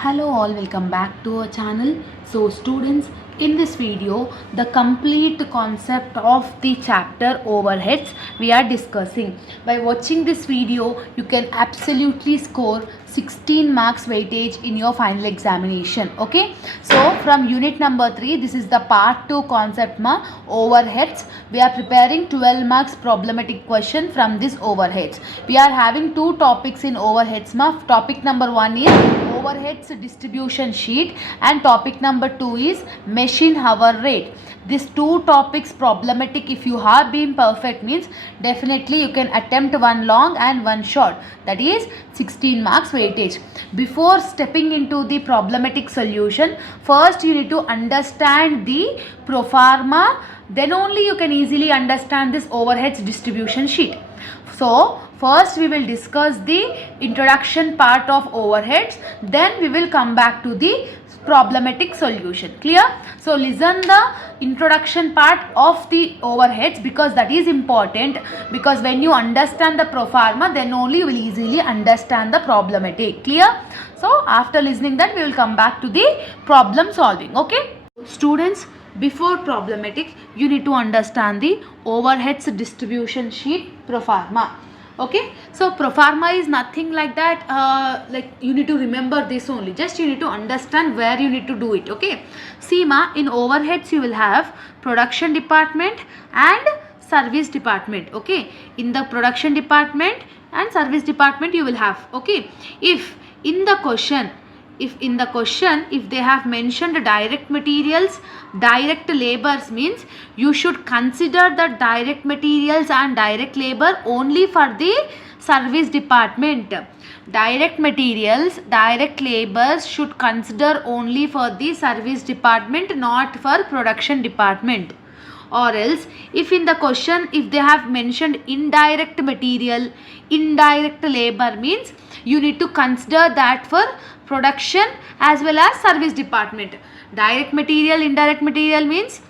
Hello all, welcome back to our channel. So students, in this video the complete concept of the chapter overheads we are discussing. By watching this video you can absolutely score 16 marks weightage in your final examination. Okay, so from unit number 3, this is the part 2 concept ma overheads. We are preparing 12 marks problematic question from this overheads. We are having two topics in overheads ma. Topic number 1 is overheads distribution sheet and topic number 2 is machine hour rate. These two topics problematic, if you have been perfect, means definitely you can attempt one long and one short, that is 16 marks weightage. Before stepping into the problematic solution, first you need to understand the profarma, then only you can easily understand this overheads distribution sheet. So first we will discuss the introduction part of overheads, then we will come back to the problematic solution. Clear? So listen the introduction part of the overheads, because that is important, because when you understand the profarma, then only you will easily understand the problematic. Clear? So after listening that, we will come back to the problem solving. Okay, students, before problematic you need to understand the overheads distribution sheet profarma. Okay, so profarma is nothing like that, like you need to remember this only, just you need to understand where you need to do it. Okay, see ma, in overheads you will have production department and service department. Okay, in the production department and service department you will have. Okay, if in the question, if they have mentioned direct materials, direct labors, means you should consider the direct materials and direct labor only for the service department. Direct materials, direct labors should consider only for the service department, not for production department. Or else, if in the question, if they have mentioned indirect material, indirect labor, means you need to consider that for production as well as service department. Direct material, indirect material means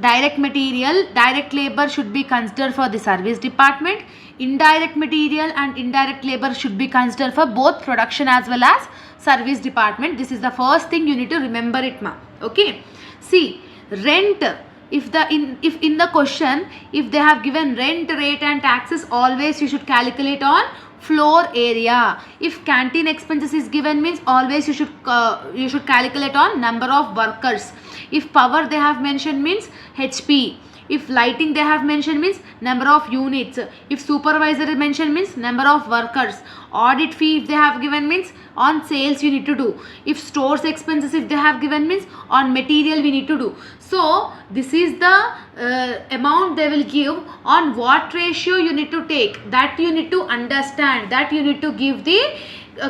direct material, direct labor should be considered for the service department. Indirect material and indirect labor should be considered for both production as well as service department. This is the first thing you need to remember it ma. Okay, see, rent, if in the question, if they have given rent, rate and taxes, always you should calculate on floor area. If canteen expenses is given, means always you should calculate on number of workers. If power they have mentioned, means HP. If lighting they have mentioned, means number of units. If supervisor mentioned, means number of workers. Audit fee if they have given, means on sales you need to do. If stores expenses if they have given, means on material we need to do. So this is the amount they will give, on what ratio you need to take, that you need to understand, that you need to give the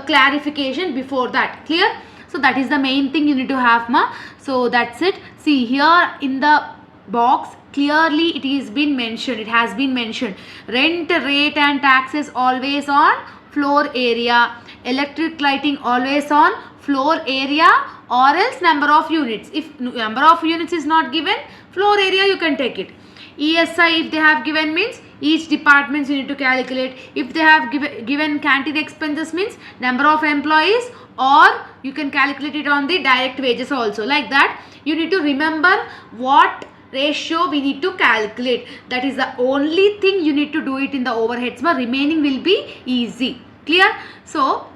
clarification before that. Clear? So that is the main thing you need to have ma. So that's it. See here in the box, clearly it has been mentioned, rent, rate and taxes always on floor area, electric lighting always on floor area, or else number of units. If number of units is not given, floor area you can take it. ESI if they have given, means each departments you need to calculate. If they have given canteen expenses, means number of employees, or you can calculate it on the direct wages also. Like that you need to remember what ratio we need to calculate. That is the only thing you need to do it in the overheads, but remaining will be easy. Clear? So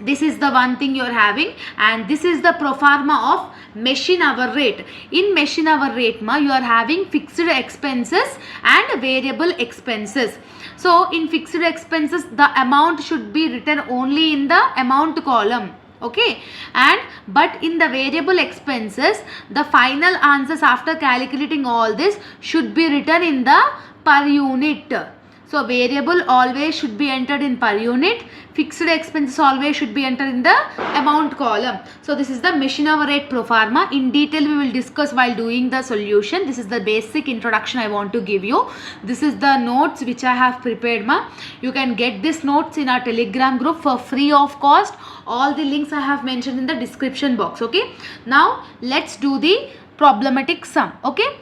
this is the one thing you are having, and this is the profarma of machine hour rate. In machine hour rate ma, you are having fixed expenses and variable expenses. So in fixed expenses, the amount should be written only in the amount column. Okay, and but in the variable expenses, the final answers after calculating all this should be written in the per unit. So variable always should be entered in per unit, fixed expenses always should be entered in the amount column. So this is the machine hour rate profarma. In detail we will discuss while doing the solution. This is the basic introduction I want to give you. This is the notes which I have prepared ma. You can get these notes in our Telegram group for free of cost. All the links I have mentioned in the description box. Okay, now let's do the problematic sum. Okay,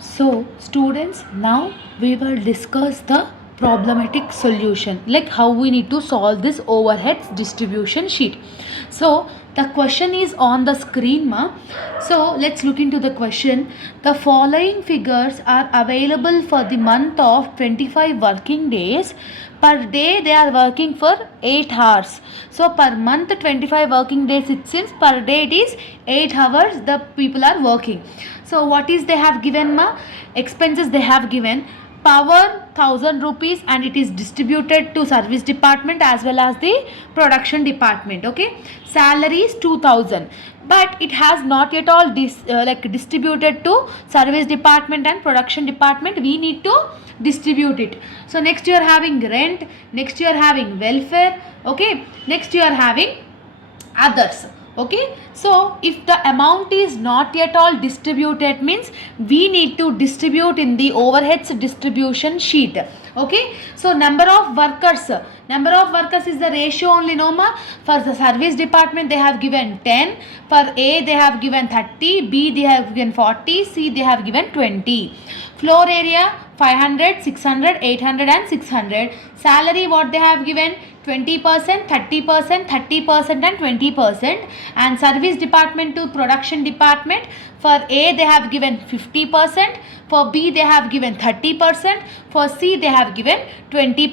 so students, now we will discuss the problematic solution, like how we need to solve this overheads distribution sheet. So the question is on the screen, ma. So let's look into the question. The following figures are available for the month of 25 working days. Per day they are working for 8 hours. So per month 25 working days, it seems per day it is 8 hours the people are working. So what is they have given, ma? Expenses they have given. Power 1000 rupees, and it is distributed to service department as well as the production department. Okay, salary is 2000, but it has not yet all distributed to service department and production department. We need to distribute it. So next you are having rent, next you are having welfare. Okay, next you are having others. Okay, so if the amount is not yet all distributed, means we need to distribute in the overheads distribution sheet. Okay, so number of workers is the ratio only, no ma. For the service department they have given 10, for A they have given 30, B they have given 40, C they have given 20. Floor area 500, 600, 800 and 600. Salary what they have given, 20%, 30%, 30% and 20. And service department to production department, for A they have given 50%, for B they have given 30%, for C they have given 20.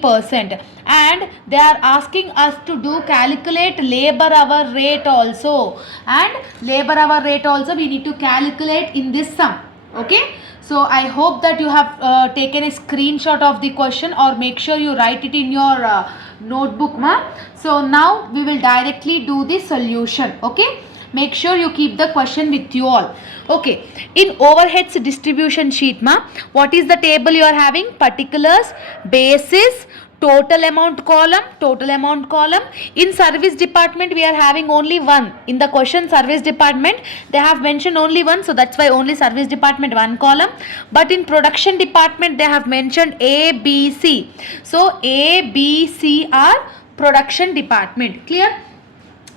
And they are asking us to do calculate labor hour rate also, and labor hour rate also we need to calculate in this sum. Okay, so I hope that you have taken a screenshot of the question, or make sure you write it in your notebook, ma. So now we will directly do the solution. Okay, make sure you keep the question with you all. Okay, in overheads distribution sheet, ma, what is the table you are having? Particulars, basis, total amount column. In service department we are having only one. In the question service department they have mentioned only one, so that's why only service department one column. But in production department they have mentioned A, B, C. So A, B, C are production department. Clear?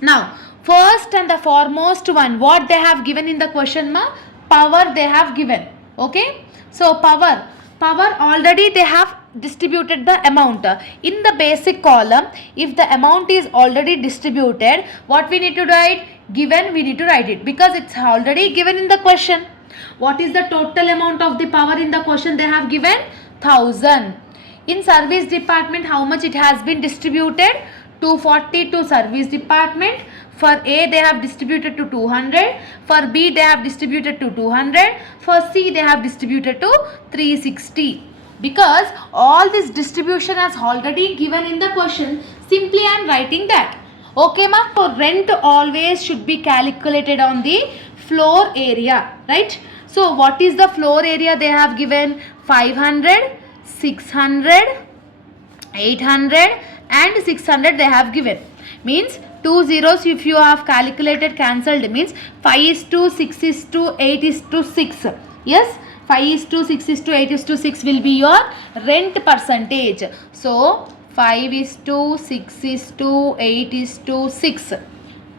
Now first and the foremost one, what they have given in the question, ma? Power they have given. Okay, so power already they have distributed the amount. In the basic column, if the amount is already distributed, what we need to write? Given, we need to write it, because it's already given in the question. What is the total amount of the power in the question? They have given 1000. In service department, how much it has been distributed? 240 to service department. For A they have distributed to 200, for B they have distributed to 200, for C they have distributed to 360. Because all this distribution has already given in the question, simply I am writing that. Okay, ma. So rent always should be calculated on the floor area, right? So what is the floor area they have given? 500, 600, 800 and 600 they have given. Means 2 zeros if you have calculated cancelled, means 5 is to 6 is to 8 is to 6. Yes, 5 is to 6 is to 8 is to 6 will be your rent percentage. So 5 is to 6 is to 8 is to 6.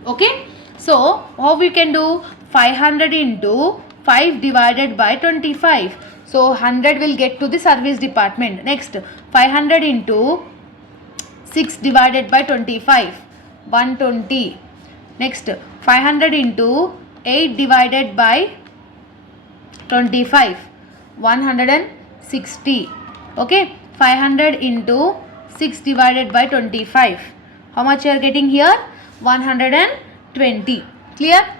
Okay, so how we can do? 500 into 5 divided by 25. So 100 will get to the service department. Next 500 into 6 divided by 25, 120. Next 500 into 8 divided by 25, 160. Okay, 500 into 6 divided by 25. How much you are getting here? 120. Clear?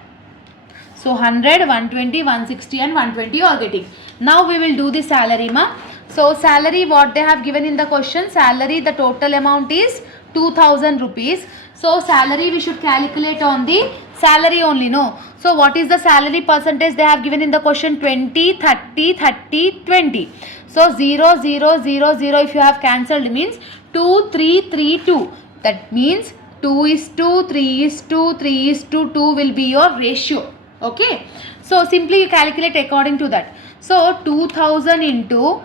So 100, 120, 160 and 120 you are getting. Now we will do the salary, ma. So salary what they have given in the question, salary the total amount is 2000 rupees. So salary we should calculate on the salary only, no. So what is the salary percentage they have given in the question? 20, 30, 30, 20. So 0, 0, 0, 0 if you have cancelled means 2, 3, 3, 2. That means 2 is to 3 is to 3 is to 2 will be your ratio. Okay. So simply you calculate according to that. So 2000 into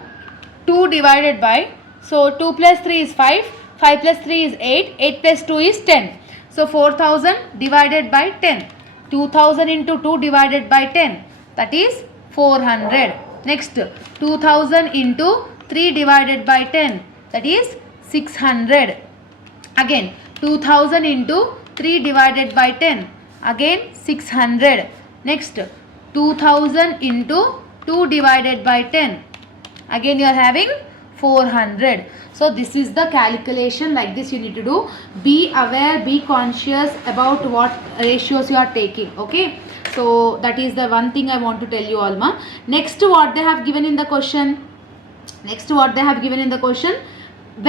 2 divided by, so 2 plus 3 is 5, 5 plus 3 is 8, 8 plus 2 is 10. So 4000 divided by 10. 2000 into 2 divided by 10, that is 400. Next 2000 into 3 divided by 10, that is 600. Again 2000 into 3 divided by 10, again 600. Next 2000 into 2 divided by 10, again you are having 400. So this is the calculation. Like this you need to do. Be aware, be conscious about what ratios you are taking. Okay, so that is the one thing I want to tell you, Alma. Next, what they have given in the question,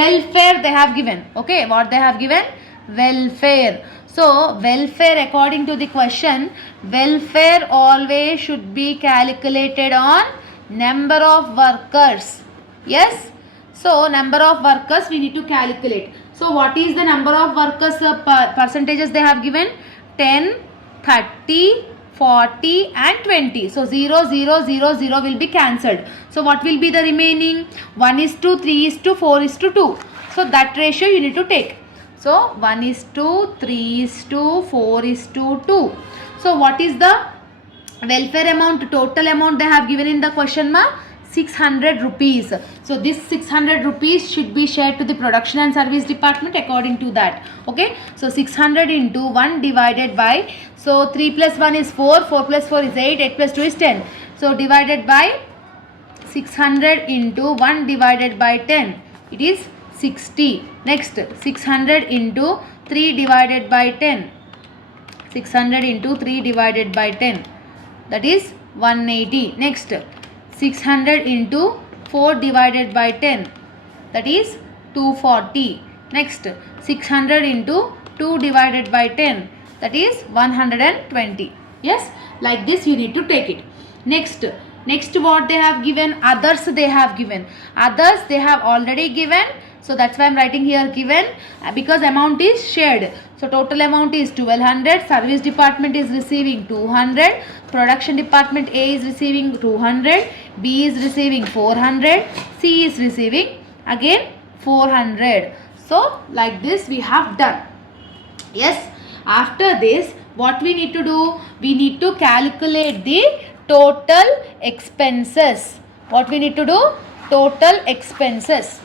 welfare they have given. Okay, what they have given? Welfare. So welfare, according to the question, welfare always should be calculated on number of workers. Yes, so number of workers we need to calculate. So what is the number of workers percentages they have given? 10, 30, 40 and 20. So 0, 0, 0, 0 will be cancelled. So what will be the remaining? 1:3 4:2. So that ratio you need to take. So 1:3 4:2. So what is the welfare amount, total amount they have given in the question, ma? 600 rupees. So this 600 rupees should be shared to the production and service department according to that. Okay, so 600 into 1 divided by, so 3 plus 1 is 4, 4 plus 4 is 8, 8 plus 2 is 10. So divided by 600 into 1 divided by 10, it is 60. Next 600 into 3 divided by 10, 600 into 3 divided by 10, that is 180. Next 600 into 4 divided by 10, that is 240. Next 600 into 2 divided by 10, that is 120. Yes, like this you need to take it. Next what they have given? Others they have given. Others they have already given. So that's why I am writing here given, because amount is shared. So total amount is 1200. Service department is receiving 200. Production department A is receiving 200. B is receiving 400. C is receiving again 400. So like this we have done. Yes. After this, what we need to do? We need to calculate the total expenses. What we need to do? Total expenses.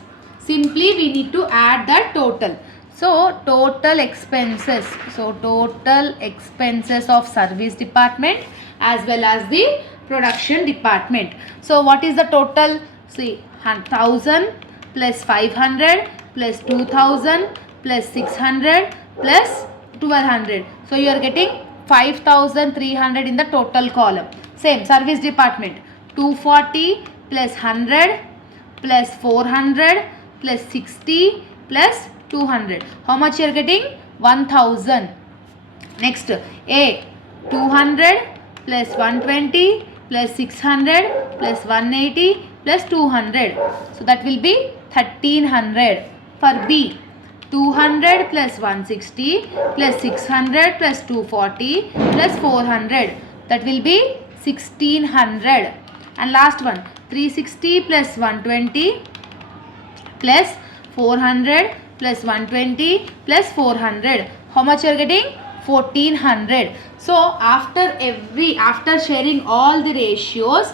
Simply we need to add the total. So total expenses. So total expenses of service department as well as the production department. So what is the total? See, 1000 plus 500 plus 2000 plus 600 plus 1200. So you are getting 5300 in the total column. Same service department, 240 plus 100 plus 400 plus 60 plus 200. How much you are getting? 1000. Next A, 200 plus 120 plus 600 plus 180 plus 200. So that will be 1300. For B, 200 plus 160 plus 600 plus 240 plus 400. That will be 1600. And last one, 360 plus 120 plus 400 plus 120 plus 400. How much you are getting? 1400. So after sharing all the ratios,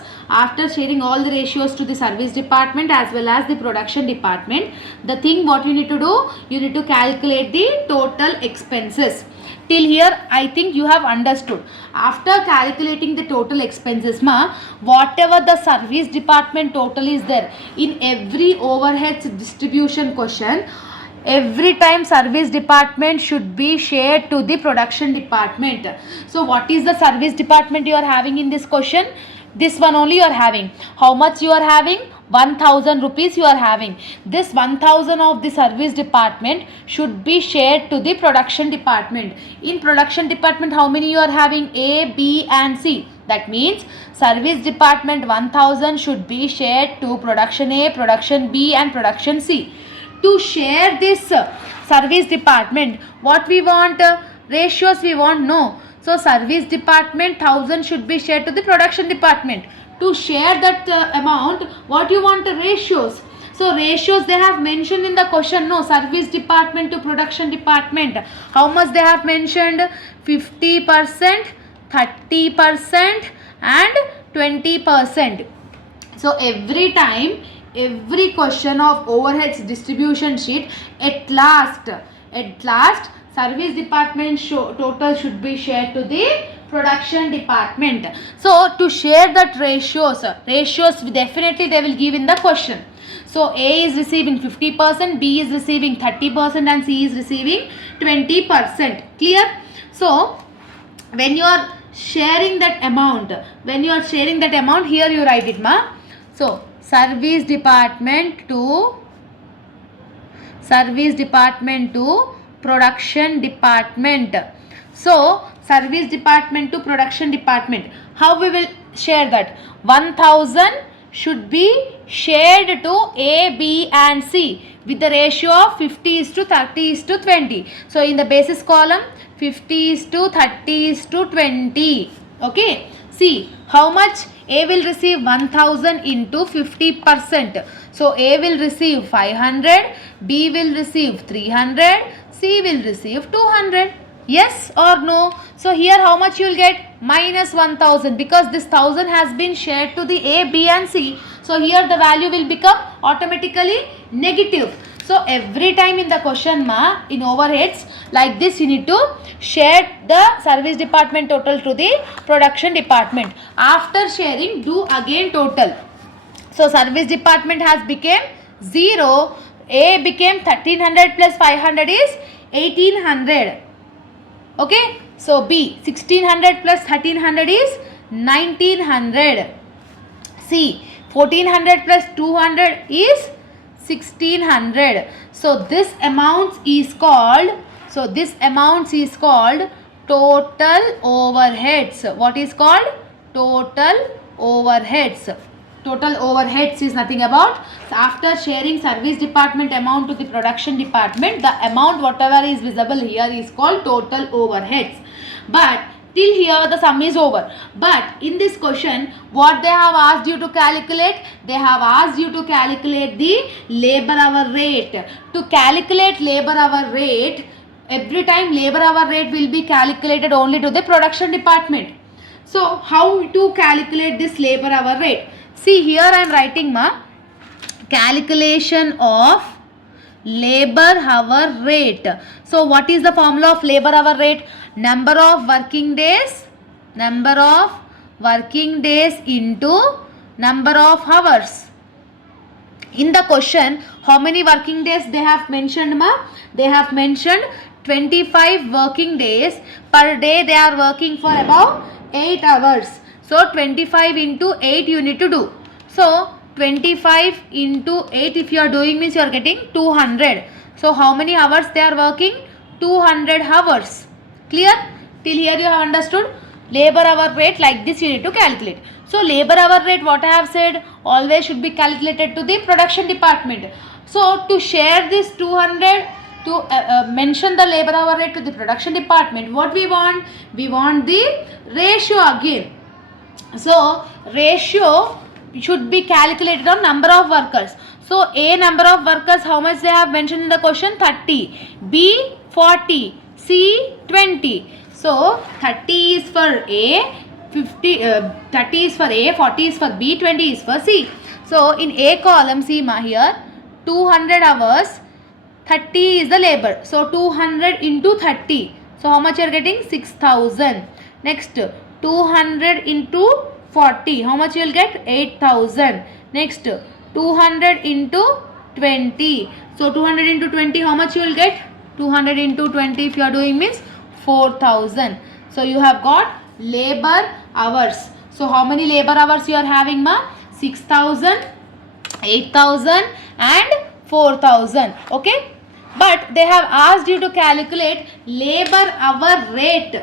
to the service department as well as the production department, the thing what you need to do, you need to calculate the total expenses. Till here I think you have understood. After calculating the total expenses, whatever the service department total is there, in every overheads distribution question, every time service department should be shared to the production department. So what is the service department you are having in this question? This one only you are having. How much you are having? 1000 rupees you are having. This 1000 of the service department should be shared to the production department. In production department, how many you are having? A, B and C. That means service department 1000 should be shared to production A, production B and production C. To share this service department, what we want? Ratios we want? No. So service department 1000 should be shared to the production department. To share that amount, what you want? Ratios. So ratios they have mentioned in the question. No, service department to production department. How much they have mentioned? 50%, 30% and 20%. So every time every question of overheads distribution sheet, at last service department total should be shared to the production department. So to share that ratios definitely they will give in the question. So A is receiving 50%, B is receiving 30% and C is receiving 20%. Clear? So when you are sharing that amount, here you write it, ma. So service department to production department. So service department to production department, how we will share that? 1000 should be shared to A, B and C with the ratio of 50:30:20. So in the basis column 50:30:20. Okay, see how much A will receive 1000 into 50%. So A will receive 500, B will receive 300, C will receive 200. Yes or no? So here how much you will get? Minus 1000, because this 1000 has been shared to the A, B and C. So here the value will become automatically negative. So every time in the question, ma, in overheads like this, you need to share the service department total to the production department. After sharing, do again total. So service department has become 0. A became 1300 plus 500 is 1800. Okay. So B 1600 plus 1300 is 1900. C 1400 plus 200 is 1600. So this amount is called total overheads. What is called? Total overheads. Total overheads is nothing about, after sharing service department amount to the production department, the amount whatever is visible here is called total overheads. But till here the sum is over. But in this question, what they have asked you to calculate? They have asked you to calculate the labor hour rate. To calculate labor hour rate, every time labor hour rate will be calculated only to the production department. So how to calculate this labor hour rate? See here I am writing, ma, calculation of labor hour rate. So what is the formula of labor hour rate? Number of working days into number of hours. In the question, how many working days they have mentioned, ma? They have mentioned 25 working days. Per day they are working for about 8 hours. So 25 into 8 you need to do. So 25 into 8 if you are doing means you are getting 200. So how many hours they are working? 200 hours. Clear? Till here you have understood? Labor hour rate like this you need to calculate. So labor hour rate, what I have said, always should be calculated to the production department. So to share this 200, to mention the labor hour rate to the production department, what we want? We want the ratio again. So ratio should be calculated on number of workers. So A number of workers, how much they have mentioned in the question? 30. B 40. C 20. So 30 is for A, 30 is for A, 40 is for B, 20 is for C. So in A column, see ma, here 200 hours, 30 is the labor. So 200 into 30. So how much you are getting? 6000. Next 200 into 40. How much you will get? 8000. Next 200 into 20. So 200 into 20, how much you will get? 200 into 20 if you are doing means 4000. So you have got labor hours. So how many labor hours you are having, ma? 6000, 8000 and 4000. Okay. But they have asked you to calculate labor hour rate.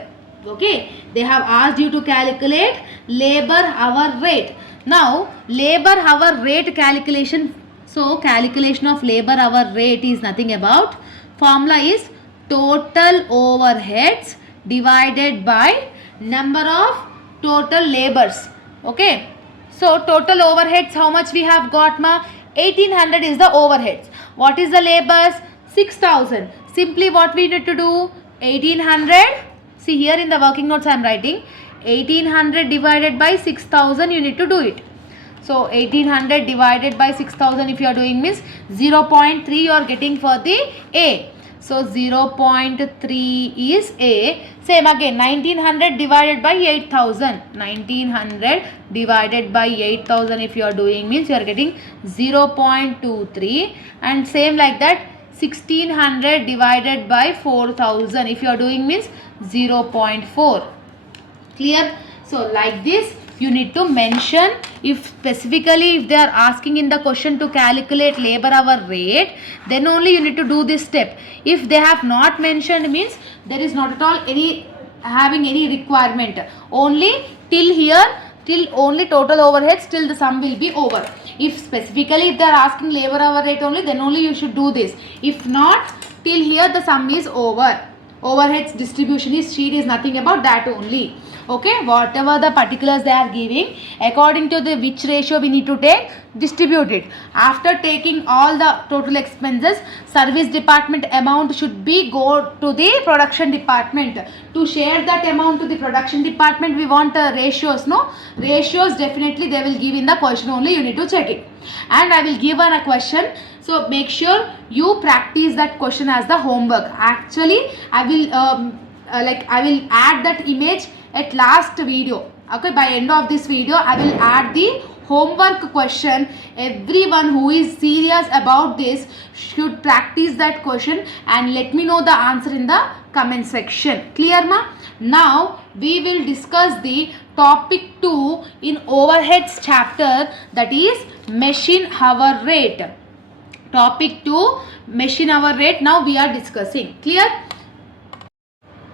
Okay. They have asked you to calculate labor hour rate. Now labor hour rate calculation. So calculation of labor hour rate is nothing about, formula is total overheads divided by number of total labors. Okay. So total overheads, how much we have got, ma? 1800 is the overheads. What is the labors? 6000. Simply what we need to do? 1800. See here in the working notes I am writing 1800 divided by 6000, you need to do it. So 1800 divided by 6000 if you are doing means 0.3 you are getting for the A. So 0.3 is A. Same again, 1900 divided by 8000. 1900 divided by 8000 if you are doing means you are getting 0.23. And same like that, 1600 divided by 4000 if you are doing means 0.4. Clear? So like this you need to mention. If specifically if they are asking in the question to calculate labor hour rate, then only you need to do this step. If they have not mentioned means there is not at all any having any requirement. Only till here, till only total overheads, till the sum will be over. If specifically if they are asking labor hour rate only, then only you should do this. If not, till here the sum is over. Overheads distribution is sheet is nothing about that only. Okay, whatever the particulars they are giving, according to the which ratio we need to take, distribute it. After taking all the total expenses, service department amount should be go to the production department. To share that amount to the production department, we want ratios, no? Ratios definitely they will give in the question only, you need to check it. And I will give on a question. So make sure you practice that question as the homework. Actually, I will I will add that image at last video. Okay, by end of this video I will add the homework question. Everyone who is serious about this should practice that question and let me know the answer in the comment section. Clear ma? Now we will discuss the topic 2 in overheads chapter, that is machine hour rate. Topic 2 machine hour rate now we are discussing. Clear?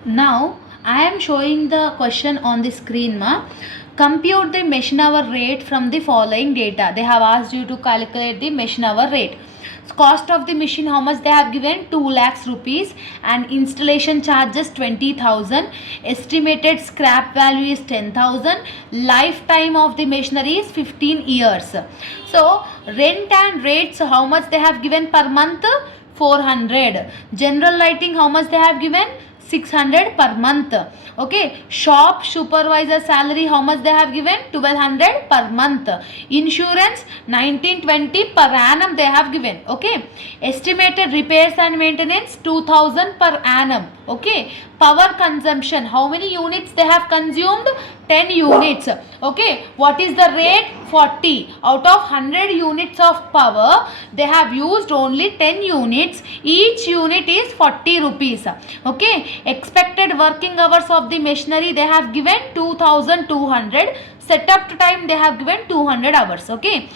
Now I am showing the question on the screen ma. Compute the machine hour rate from the following data. They have asked you to calculate the machine hour rate. Cost of the machine, how much they have given? 2 lakhs rupees, and installation charges 20,000. Estimated scrap value is 10,000. Lifetime of the machinery is 15 years. So rent and rates, how much they have given per month? 400. General lighting, how much they have given? 600 per month. Okay, shop supervisor salary, how much they have given? 1200 per month. Insurance 1920 per annum they have given. Okay, estimated repairs and maintenance 2000 per annum. Okay, power consumption, how many units they have consumed? 10 units. Okay, what is the rate? 40. Out of 100 units of power, they have used only 10 units. Each unit is 40 rupees. Okay, expected working hours of the machinery they have given 2200. Setup time they have given 200 hours. Okay,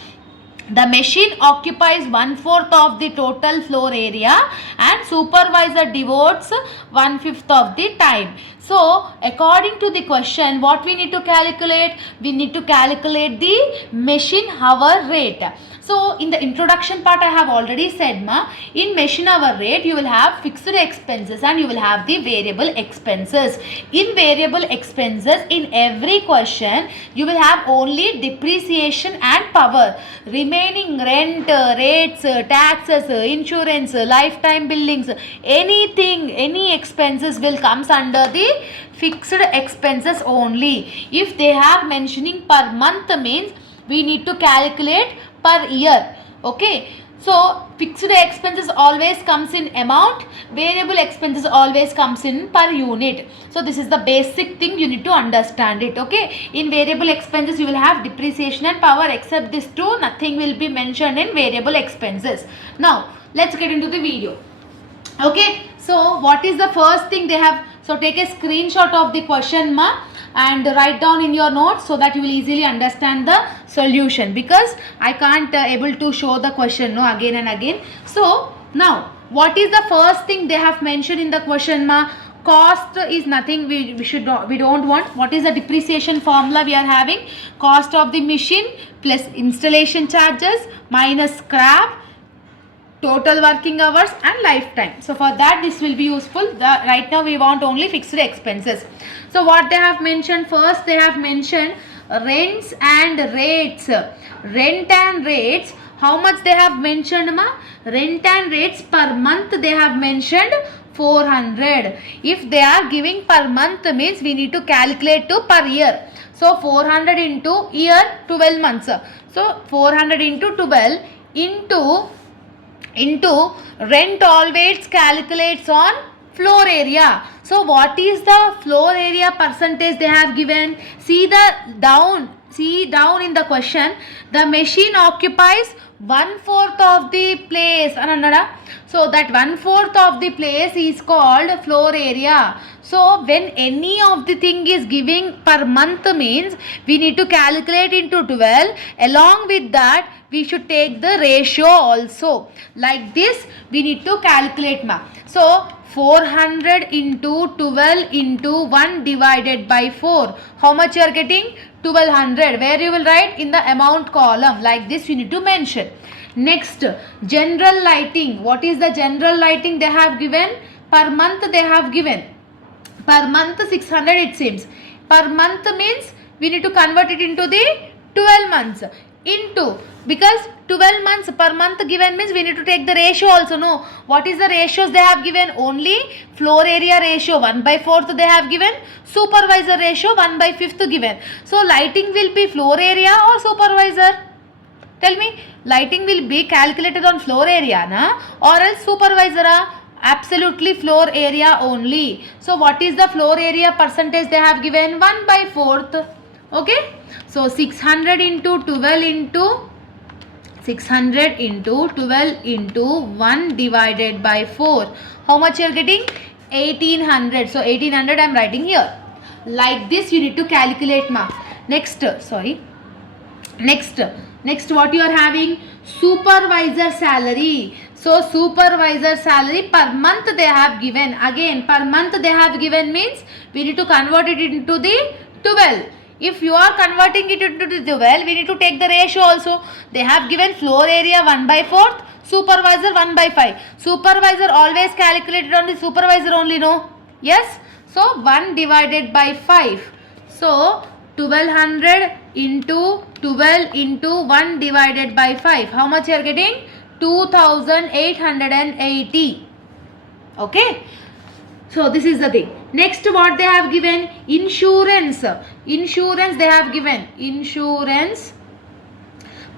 the machine occupies 1/4 of the total floor area and supervisor devotes 1/5 of the time. So according to the question, what we need to calculate? We need to calculate the machine hour rate. So in the introduction part I have already said ma, in machine hour rate you will have fixed expenses and you will have the variable expenses. In variable expenses, in every question you will have only depreciation and power. Remaining rent, rates, taxes, insurance, lifetime billings, anything, any expenses will comes under the fixed expenses only. If they have mentioning per month means we need to calculate per year. Okay, so fixed expenses always comes in amount, variable expenses always comes in per unit. So this is the basic thing, you need to understand it. Okay, in variable expenses you will have depreciation and power. Except this two, nothing will be mentioned in variable expenses. Now let's get into the video. Okay, so what is the first thing they have? So take a screenshot of the question ma and write down in your notes so that you will easily understand the solution, because I can't able to show the question no again and again. So now what is the first thing they have mentioned in the question ma? Cost is nothing, we don't want. What is the depreciation formula we are having? Cost of the machine plus installation charges minus scrap, total working hours and lifetime. So for that this will be useful. Right now we want only fixed expenses. So what they have mentioned? First they have mentioned rents and rates. Rent and rates, how much they have mentioned ma? Rent and rates per month they have mentioned 400. If they are giving per month means we need to calculate to per year. So 400 into year, 12 months. So 400 into 12 into rent always calculates on floor area. So what is the floor area percentage they have given? See down in the question. The machine occupies 1/4 of the place. So that 1/4 of the place is called floor area. So when any of the thing is giving per month means we need to calculate into 12. Along with that we should take the ratio also. Like this we need to calculate ma. So 400 into 12 into 1 divided by 4. How much you are getting? 1200. Where you will write? In the amount column. Like this you need to mention. Next, general lighting. What is the general lighting they have given? Per month they have given. Per month 600 it seems. Per month means we need to convert it into the 12 months. Into, because 12 months per month given means we need to take the ratio also. No, what is the ratios they have given? Only floor area ratio 1/4 they have given, supervisor ratio 1/5 given. So lighting will be floor area or supervisor? Tell me, lighting will be calculated on floor area na, or else supervisor? Absolutely floor area only. So what is the floor area percentage they have given? 1/4. Okay, so 600 into 12 into 600 into 12 into 1 divided by 4. How much you are getting? 1800. So 1800 I am writing here. Like this you need to calculate ma. Next what you are having? Supervisor salary. So supervisor salary per month they have given. Again per month they have given means we need to convert it into the 12. If you are converting it into the 12, we need to take the ratio also. They have given floor area 1/4, supervisor 1/5. Supervisor always calculated on the supervisor only, no? Yes. So 1 divided by 5. So 1200 into 12 into 1 divided by 5. How much you are getting? 2880. Okay. So this is the thing. Next what they have given? Insurance. Insurance they have given. Insurance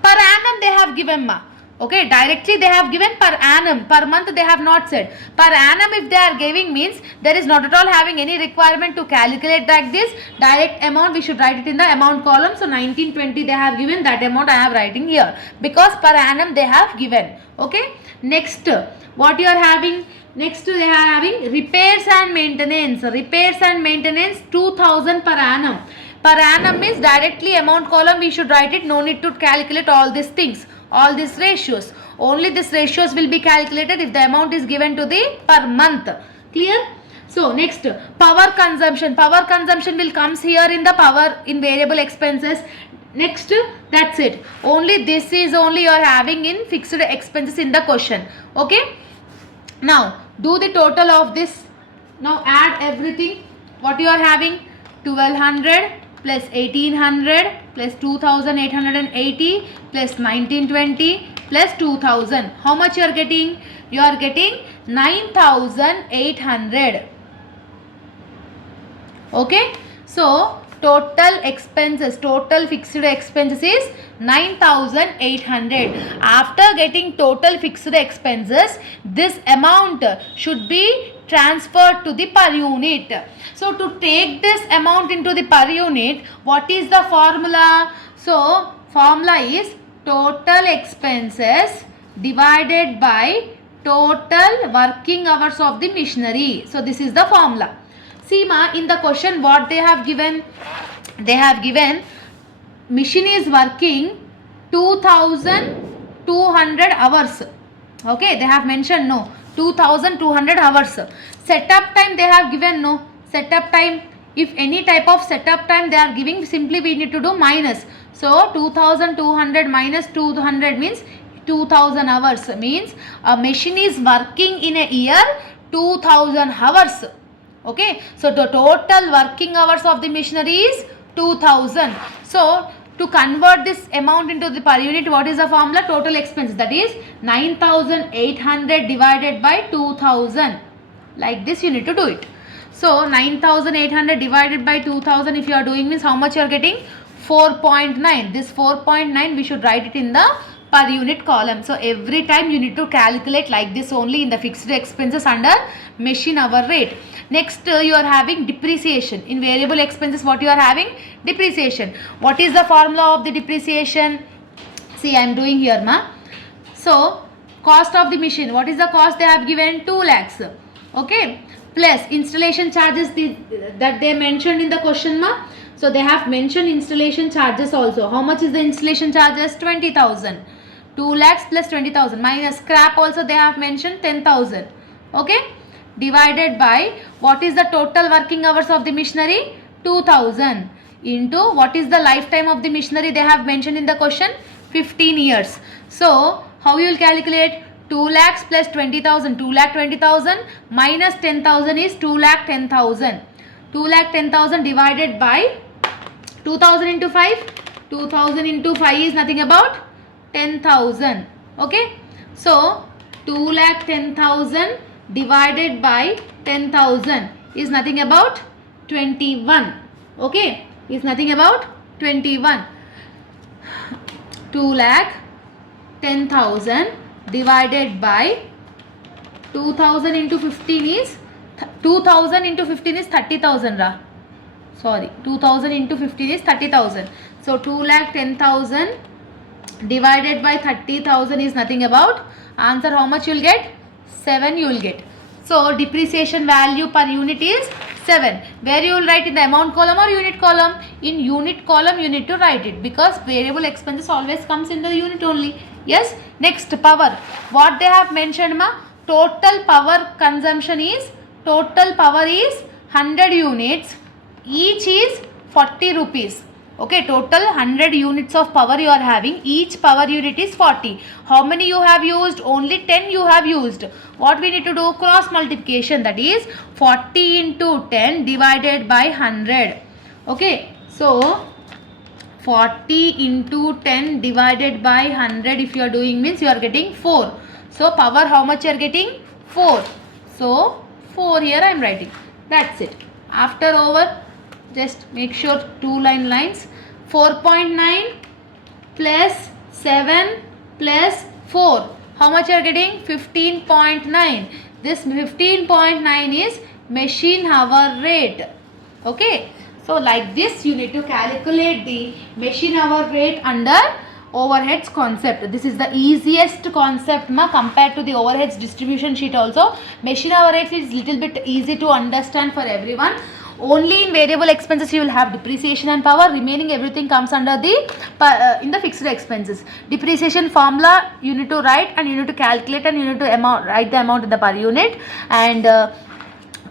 per annum they have given ma. Okay, directly they have given per annum. Per month they have not said. Per annum if they are giving means there is not at all having any requirement to calculate like this. Direct amount we should write it in the amount column. So 1920 they have given, that amount I have writing here. Because per annum they have given. Okay. Next what you are having? Next they are having repairs and maintenance. Repairs and maintenance 2000 per annum. Per annum means directly amount column we should write it. No need to calculate all these things, all these ratios. Only these ratios will be calculated if the amount is given to the per month. Clear? So next, power consumption. Power consumption will comes here in the power in variable expenses. Next, that's it. Only this is only you are having in fixed expenses in the question. Okay. Now do the total of this. Now add everything. What you are having? 1200 plus 1800 plus 2880 plus 1920 plus 2000. How much you are getting? You are getting 9800. Okay. So total expenses, total fixed expenses is 9800. After getting total fixed expenses, this amount should be transferred to the per unit. So to take this amount into the per unit, what is the formula? So formula is total expenses divided by total working hours of the machinery. So this is the formula. See ma, in the question what they have given? They have given machine is working 2200 hours. Okay, they have mentioned no, 2200 hours. Setup time they have given no. Setup time, if any type of setup time they are giving, simply we need to do minus. So 2200 minus 200 means 2000 hours. Means a machine is working in a year 2000 hours. Okay, so the total working hours of the machinery is 2000. So to convert this amount into the per unit, what is the formula? Total expenses, that is 9800 divided by 2000. Like this you need to do it. So 9800 divided by 2000 if you are doing means how much you are getting? 4.9. This 4.9 we should write it in the per unit column. So every time you need to calculate like this only in the fixed expenses under machine hour rate. Next you are having depreciation. In variable expenses what you are having? Depreciation. What is the formula of the depreciation? See, I am doing here ma. So cost of the machine. What is the cost they have given? 2 lakhs. Okay. Plus installation charges that they mentioned in the question ma. So they have mentioned installation charges also. How much is the installation charges? 20,000. 2 lakhs plus 20,000 minus scrap also they have mentioned 10,000. Okay. Divided by what is the total working hours of the machinery? 2,000 into what is the lifetime of the machinery they have mentioned in the question? 15 years. So how you will calculate? 2 lakhs plus 20,000, 2 lakh 20,000 minus 10,000 is 2 lakh 10,000. 2 lakh 10,000 divided by 2,000 into 5. 2,000 into 5 is nothing about 10,000. Okay. So 2 lakh 10,000 divided by 10,000 is nothing about 21. Okay. Is nothing about 21. 2 lakh 10,000 divided by 2000 into 15 is 2000 into 15 is 30,000 ra. Sorry, 2000 into 15 is 30,000. So 2 lakh 10,000 divided by 30,000 is nothing about, answer how much you will get? 7 you will get. So depreciation value per unit is 7. Where you will write in the amount column or unit column? In unit column you need to write it because variable expenses always comes in the unit only. Yes. Next, power. What they have mentioned ma? Total power consumption is, total power is 100 units. Each is 40 rupees. Okay, total 100 units of power you are having. Each power unit is 40. How many you have used? Only 10 you have used. What we need to do? Cross multiplication. That is 40 into 10 divided by 100. Okay, so 40 into 10 divided by 100 if you are doing means you are getting 4. So power how much you are getting? 4. So 4 here I am writing. That's it. After over, just make sure 2 lines. 4.9 plus 7 plus 4. How much you are getting? 15.9. This 15.9 is machine hour rate. Okay. So like this you need to calculate the machine hour rate under overheads concept. This is the easiest concept ma compared to the overheads distribution sheet also. Machine hour rate is little bit easy to understand for everyone. Only in variable expenses you will have depreciation and power. Remaining everything comes under the in the fixed expenses. Depreciation formula you need to write and you need to calculate and you need to write the amount in the per unit, and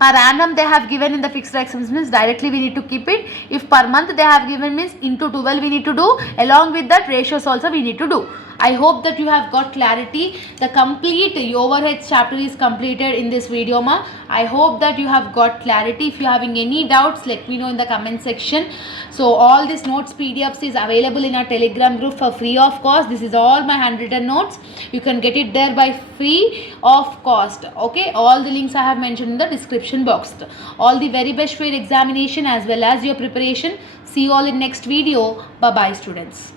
per annum they have given in the fixed expenses means directly we need to keep it. If per month they have given means into 12 we need to do. Along with that ratios also we need to do. I hope that you have got clarity. The complete overheads chapter is completed in this video ma. I hope that you have got clarity. If you are having any doubts, let me know in the comment section. So all these notes PDFs is available in our Telegram group for free of cost. This is all my handwritten notes. You can get it there by free of cost. Okay, all the links I have mentioned in the description box. All the very best for your examination as well as your preparation. See you all in next video. Bye bye students.